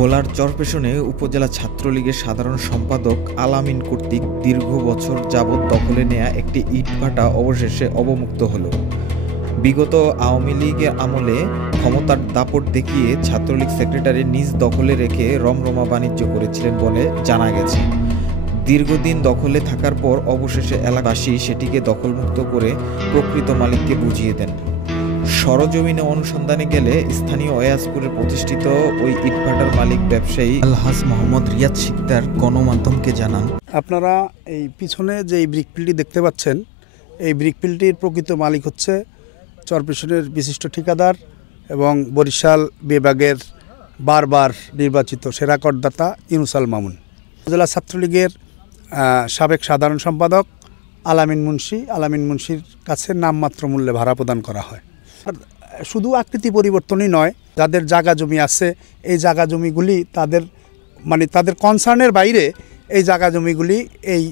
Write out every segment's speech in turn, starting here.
ভোলার চরপেশনে উপজেলা ছাত্রলীগের সাধারণ সম্পাদক আল-আমিন কর্তৃক দীর্ঘ বছর যাবৎ দখলে নেয়া একটি ইটভাটা অবশেষে অবমুক্ত হলো। বিগত আওয়ামী লীগের আমলে ক্ষমতার দাপট দেখিয়ে ছাত্রলীগ সেক্রেটারি নিজ দখলে রেখে রমরমা বাণিজ্য করেছিলেন বলে জানা গেছে। দীর্ঘদিন দখলে থাকার পর অবশেষে এলাকাবাসী সেটিকে দখলমুক্ত করে প্রকৃত মালিককে বুঝিয়ে দেন। সরজমিনে অনুসন্ধানে গেলে স্থানীয় ওয়াজপুরের প্রতিষ্ঠিত ওই ইটভাটার মালিক ব্যবসায়ী আলহাজ মোহাম্মদ রিয়াদ শিকদার গণমাধ্যমকে জানান, আপনারা এই পিছনে যে এই ব্রিকফিল্ডটি দেখতে পাচ্ছেন, এই ব্রিকফিল্ডটির প্রকৃত মালিক হচ্ছে চরপেশনের বিশিষ্ট ঠিকাদার এবং বরিশাল বিভাগের বারবার নির্বাচিত সেরা করদাতা ইউনুস আল মামুন। উপজেলা ছাত্রলীগের সাবেক সাধারণ সম্পাদক আল-আমিন মুন্সির কাছে নামমাত্র মূল্যে ভাড়া প্রদান করা হয়। শুধু আকৃতি পরিবর্তনই নয়, যাদের জায়গা জমি আছে এই জায়গা জমিগুলি তাদের কনসার্নের বাইরে এই জায়গা জমিগুলি এই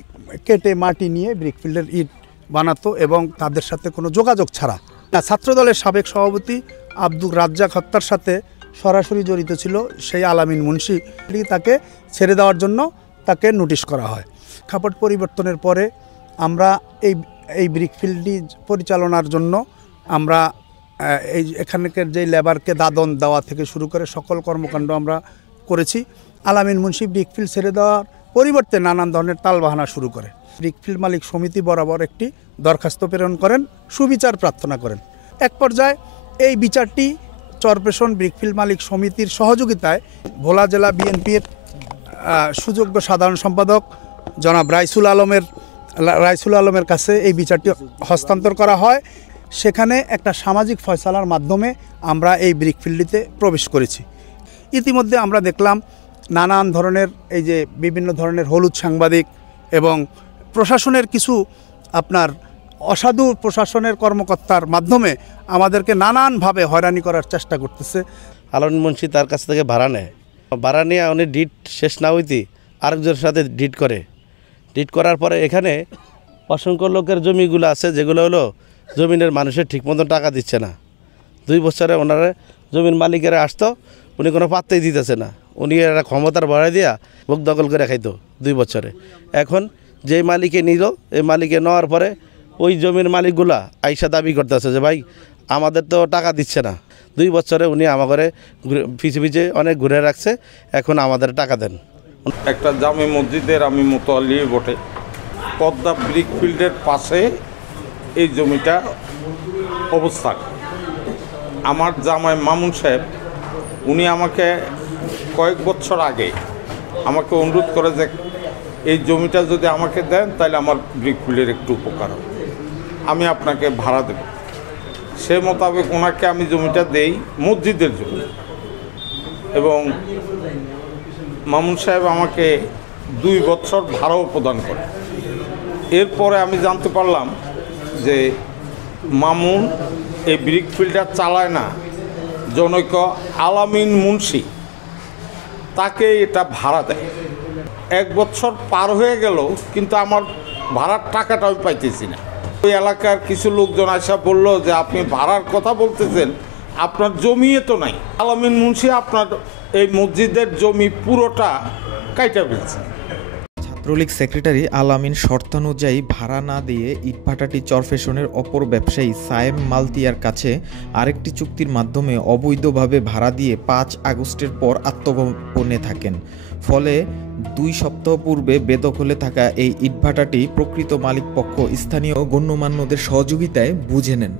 কেটে মাটি নিয়ে ব্রিকফিল্ডের ইট বানাতো এবং তাদের সাথে কোনো যোগাযোগ ছাড়া। ছাত্রদলের সাবেক সভাপতি আব্দুর রাজ্জাক হত্যার সাথে সরাসরি জড়িত ছিল সেই আল-আমিন মুন্সি। তাকে ছেড়ে দেওয়ার জন্য তাকে নোটিশ করা হয়। খাপট পরিবর্তনের পরে আমরা এই ব্রিকফিল্ডটি পরিচালনার জন্য আমরা এখানকার যে লেবারকে দাদন দেওয়া থেকে শুরু করে সকল কর্মকাণ্ড আমরা করেছি। আল-আমিন মুন্সি ব্রিকফিল্ড ছেড়ে দেওয়ার পরিবর্তে নানান ধরনের তালবাহানা শুরু করে। ব্রিকফিল্ড মালিক সমিতি বরাবর একটি দরখাস্ত প্রেরণ করেন, সুবিচার প্রার্থনা করেন। এক পর্যায়ে এই বিচারটি চরপেশন ব্রিকফিল্ড মালিক সমিতির সহযোগিতায় ভোলা জেলা বিএনপির সুযোগ্য সাধারণ সম্পাদক জনাব রাইসুল আলমের কাছে এই বিচারটি হস্তান্তর করা হয়। সেখানে একটা সামাজিক ফয়সালার মাধ্যমে আমরা এই ব্রিকফিল্ডটিতে প্রবেশ করেছি। ইতিমধ্যে আমরা দেখলাম নানান ধরনের এই যে বিভিন্ন ধরনের হলুদ সাংবাদিক এবং প্রশাসনের কিছু অসাধু প্রশাসনের কর্মকর্তার মাধ্যমে আমাদেরকে নানানভাবে হয়রানি করার চেষ্টা করতেছে। আল-আমিন মুন্সি তার কাছ থেকে ভাড়া নেয়, ভাড়া নিয়ে উনি ডিট শেষ না হইতে আরেকজনের সাথে ডিট করার পরে এখানে অসংখ্য লোকের জমিগুলো আছে যেগুলো হলো জমিনের মানুষের ঠিক মতন টাকা দিচ্ছে না। 2 বছরে ওনারা জমির মালিকেরা আসতো, উনি কোনো পাত্তাই দিতেছে না। উনি একটা ক্ষমতার বাড়াই দিয়া বুক দখল করে খাইতো 2 বছরে। এখন যেই মালিকে নিল, এই মালিকে নেওয়ার পরে ওই জমির মালিকগুলা আইসা দাবি করতেছে যে ভাই আমাদের তো টাকা দিচ্ছে না। 2 বছরে উনি আমাকে পিছিয়ে অনেক ঘুরে রাখছে, এখন আমাদের টাকা দেন। একটা জামে মসজিদের আমি মোতাল্লি বটে, পদ্মা ব্রিকফিল্ডের পাশে এই জমিটা অবস্থান। আমার জামাই মামুন সাহেব উনি আমাকে কয়েক বছর আগে আমাকে অনুরোধ করে যে এই জমিটা যদি আমাকে দেন তাহলে আমার ব্রিকফিল্ডের একটু উপকার হবে, আমি আপনাকে ভাড়া দেব। সে মোতাবেক ওনাকে আমি জমিটা দেই মসজিদের জমি, এবং মামুন সাহেব আমাকে 2 বছর ভাড়াও প্রদান করে। এরপরে আমি জানতে পারলাম যে মামুন এই ব্রিকফিল্ডটা চালায় না, জনৈক আল-আমিন মুন্সি তাকে এটা ভাড়া দেয়। 1 বছর পার হয়ে গেল, কিন্তু আমার ভাড়ার টাকাটা আমি পাইতেছি না। ওই এলাকার কিছু লোকজন আসা বললো যে আপনি ভাড়ার কথা বলতেছেন, আপনার জমিও তো নাই। আল-আমিন মুন্সি আপনার এই মসজিদের জমি পুরোটা কাইটা ফেলছে। ছাত্রলীগ সেক্রেটারি আল-আমিন শর্তানুযায়ী ভাড়া না দিয়ে ইটভাটাটি চরপেশনের অপর ব্যবসায়ী সায়েম মালতিয়ার কাছে আরেকটি চুক্তির মাধ্যমে অবৈধভাবে ভাড়া দিয়ে 5 আগস্টের পর আত্মগোপনে থাকেন। ফলে 2 সপ্তাহ পূর্বে বেদখলে থাকা এই ইটভাটাটি প্রকৃত মালিক পক্ষ স্থানীয় গণ্যমান্যদের সহযোগিতায় বুঝে নেন।